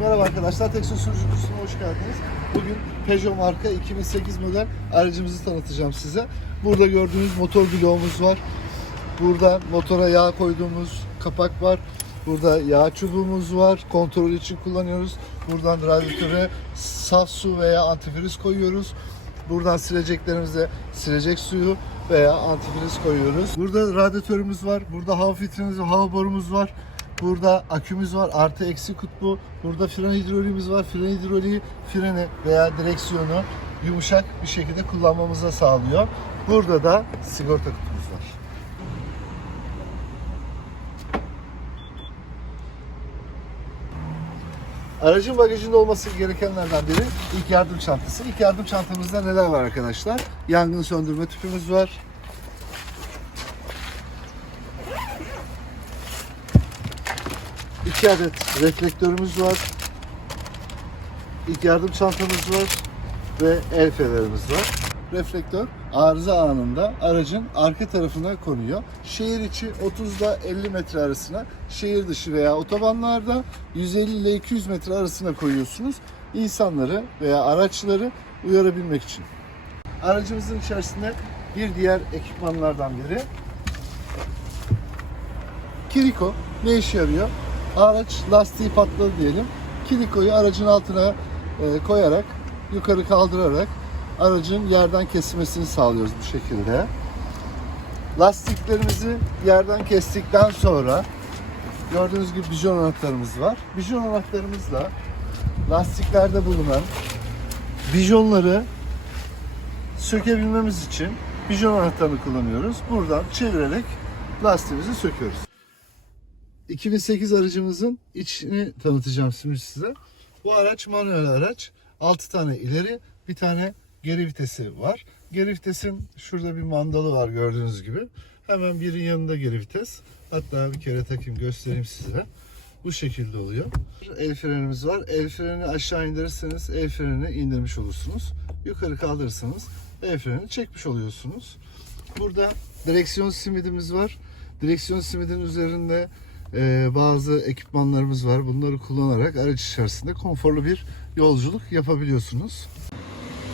Merhaba arkadaşlar, Texas Sürücü hoş geldiniz. Bugün Peugeot marka 2008 model aracımızı tanıtacağım size. Burada gördüğünüz motor bloğumuz var. Burada motora yağ koyduğumuz kapak var. Burada yağ çubuğumuz var. Kontrol için kullanıyoruz. Buradan radyatöre saf su veya antifriz koyuyoruz. Buradan sileceklerimize silecek suyu veya antifriz koyuyoruz. Burada radyatörümüz var. Burada hava filtremiz hava borumuz var. Burada akümüz var. Artı eksi kutbu. Burada fren hidroliğimiz var. Fren hidroliği freni veya direksiyonu yumuşak bir şekilde kullanmamıza sağlıyor. Burada da sigorta kutumuz var. Aracın bagajında olması gerekenlerden biri ilk yardım çantası. İlk yardım çantamızda neler var arkadaşlar? Yangın söndürme tüpümüz var. İki adet reflektörümüz var. İlk yardım çantamız var ve el fenerimiz var. Reflektör arıza anında aracın arka tarafına konuyor. Şehir içi 30 ile 50 metre arasına, şehir dışı veya otobanlarda 150 ile 200 metre arasına koyuyorsunuz. İnsanları veya araçları uyarabilmek için. Aracımızın içerisinde bir diğer ekipmanlardan biri Kiriko ne işe yarıyor? Araç lastiği patladı diyelim. Kiriko'yu aracın altına e, koyarak, yukarı kaldırarak aracın yerden kesilmesini sağlıyoruz bu şekilde. Lastiklerimizi yerden kestikten sonra gördüğünüz gibi bijon anahtarımız var. Bijon anahtarımızla lastiklerde bulunan bijonları sökebilmemiz için bijon anahtarını kullanıyoruz. Buradan çevirerek lastiğimizi söküyoruz. 2008 aracımızın içini tanıtacağım şimdi size. Bu araç manuel araç. 6 tane ileri, bir tane geri vitesi var. Geri vitesin şurada bir mandalı var gördüğünüz gibi. Hemen birin yanında geri vites. Hatta bir kere takayım göstereyim size. Bu şekilde oluyor. El frenimiz var. El freni aşağı indirirseniz el frenini indirmiş olursunuz. Yukarı kaldırırsanız el frenini çekmiş oluyorsunuz. Burada direksiyon simidimiz var. Direksiyon simidin üzerinde e, bazı ekipmanlarımız var. Bunları kullanarak araç içerisinde konforlu bir yolculuk yapabiliyorsunuz.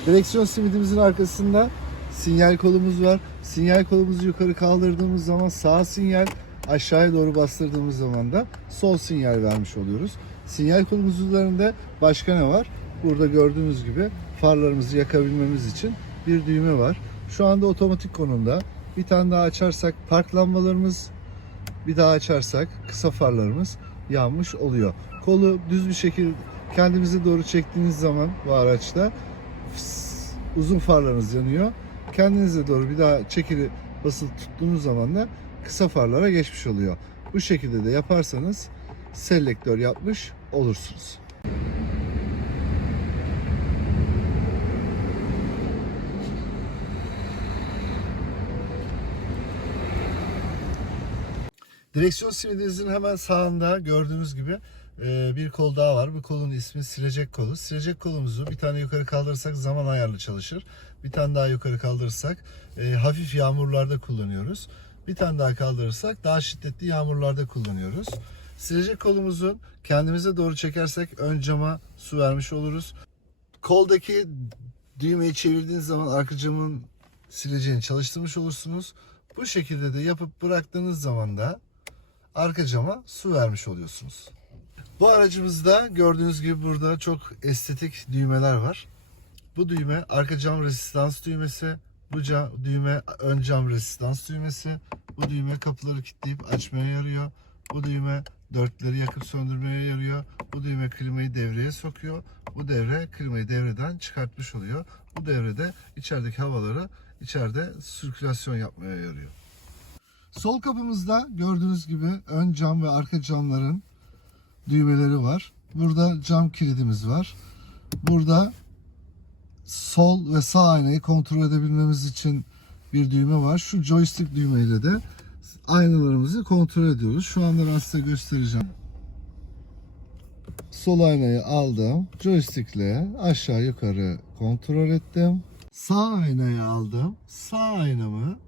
Direksiyon simidimizin arkasında sinyal kolumuz var. Sinyal kolumuzu yukarı kaldırdığımız zaman sağ sinyal, aşağıya doğru bastırdığımız zaman da sol sinyal vermiş oluyoruz. Sinyal kolumuzun üzerinde başka ne var? Burada gördüğünüz gibi farlarımızı yakabilmemiz için bir düğme var. Şu anda otomatik konumda. Bir tane daha açarsak park lambalarımız bir daha açarsak kısa farlarımız yanmış oluyor. Kolu düz bir şekilde kendimize doğru çektiğiniz zaman bu araçta uzun farlarınız yanıyor. Kendinize doğru bir daha çekili basılı tuttuğunuz zaman da kısa farlara geçmiş oluyor. Bu şekilde de yaparsanız selektör yapmış olursunuz. Direksiyon simidinizin hemen sağında gördüğünüz gibi bir kol daha var. Bu kolun ismi silecek kolu. Silecek kolumuzu bir tane yukarı kaldırırsak zaman ayarlı çalışır. Bir tane daha yukarı kaldırırsak e, hafif yağmurlarda kullanıyoruz. Bir tane daha kaldırırsak daha şiddetli yağmurlarda kullanıyoruz. Silecek kolumuzu kendimize doğru çekersek ön cama su vermiş oluruz. Koldaki düğmeyi çevirdiğiniz zaman arka camın sileceğini çalıştırmış olursunuz. Bu şekilde de yapıp bıraktığınız zaman da arka cama su vermiş oluyorsunuz. Bu aracımızda gördüğünüz gibi burada çok estetik düğmeler var. Bu düğme arka cam resistans düğmesi, bu cam, düğme ön cam resistans düğmesi, bu düğme kapıları kilitleyip açmaya yarıyor. Bu düğme dörtleri yakıp söndürmeye yarıyor. Bu düğme klimayı devreye sokuyor. Bu devre klimayı devreden çıkartmış oluyor. Bu devrede içerideki havaları içeride sirkülasyon yapmaya yarıyor. Sol kapımızda gördüğünüz gibi ön cam ve arka camların düğmeleri var. Burada cam kilidimiz var. Burada sol ve sağ aynayı kontrol edebilmemiz için bir düğme var. Şu joystick düğmeyle de aynalarımızı kontrol ediyoruz. Şu anda ben size göstereceğim. Sol aynayı aldım. Joystickle aşağı yukarı kontrol ettim. Sağ aynayı aldım. Sağ aynamı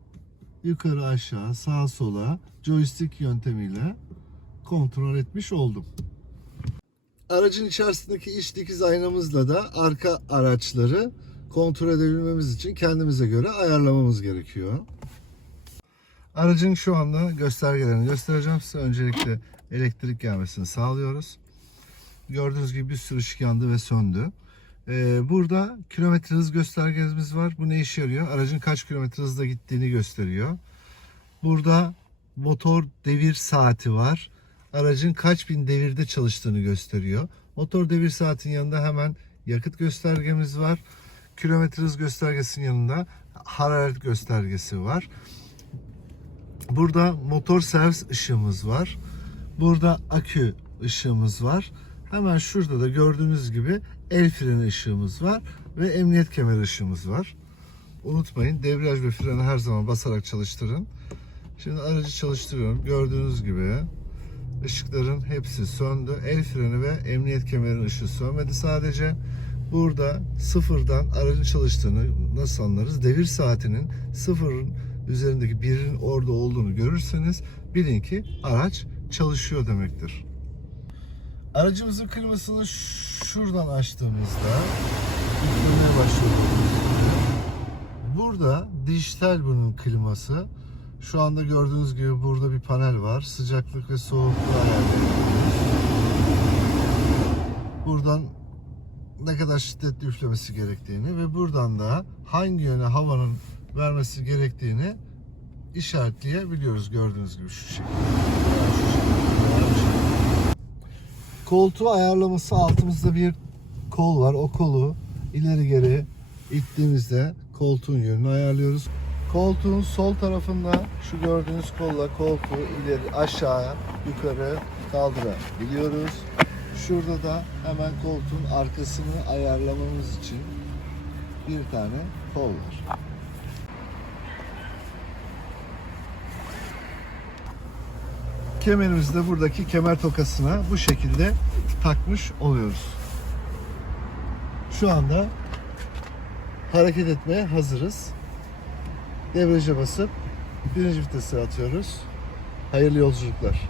yukarı aşağı sağa sola joystick yöntemiyle kontrol etmiş oldum. Aracın içerisindeki iç dikiz aynamızla da arka araçları kontrol edebilmemiz için kendimize göre ayarlamamız gerekiyor. Aracın şu anda göstergelerini göstereceğim size. Öncelikle elektrik gelmesini sağlıyoruz. Gördüğünüz gibi bir sürü ışık yandı ve söndü. Ee, burada kilometre hız göstergemiz var. Bu ne işe yarıyor? Aracın kaç kilometre hızla gittiğini gösteriyor. Burada motor devir saati var. Aracın kaç bin devirde çalıştığını gösteriyor. Motor devir saatin yanında hemen yakıt göstergemiz var. Kilometre hız göstergesinin yanında hararet göstergesi var. Burada motor servis ışığımız var. Burada akü ışığımız var. Hemen şurada da gördüğünüz gibi el freni ışığımız var ve emniyet kemeri ışığımız var. Unutmayın debriyaj ve freni her zaman basarak çalıştırın. Şimdi aracı çalıştırıyorum. Gördüğünüz gibi ışıkların hepsi söndü. El freni ve emniyet kemerinin ışığı sönmedi sadece. Burada sıfırdan aracın çalıştığını nasıl anlarız? Devir saatinin sıfırın üzerindeki birin orada olduğunu görürseniz bilin ki araç çalışıyor demektir. Aracımızın klimasını şuradan açtığımızda yüklemeye başlıyor. Burada dijital bunun kliması. Şu anda gördüğünüz gibi burada bir panel var. Sıcaklık ve soğukluğu ayarlayabiliyoruz. Buradan ne kadar şiddetli üflemesi gerektiğini ve buradan da hangi yöne havanın vermesi gerektiğini işaretleyebiliyoruz gördüğünüz gibi şu şekilde. Koltuğu ayarlaması altımızda bir kol var. O kolu ileri geri ittiğimizde koltuğun yönünü ayarlıyoruz. Koltuğun sol tarafında şu gördüğünüz kolla koltuğu ileri aşağıya yukarı kaldırabiliyoruz. Şurada da hemen koltuğun arkasını ayarlamamız için bir tane kol var. Kemerimizi de buradaki kemer tokasına bu şekilde takmış oluyoruz. Şu anda hareket etmeye hazırız. Debriyaja basıp birinci vitese atıyoruz. Hayırlı yolculuklar.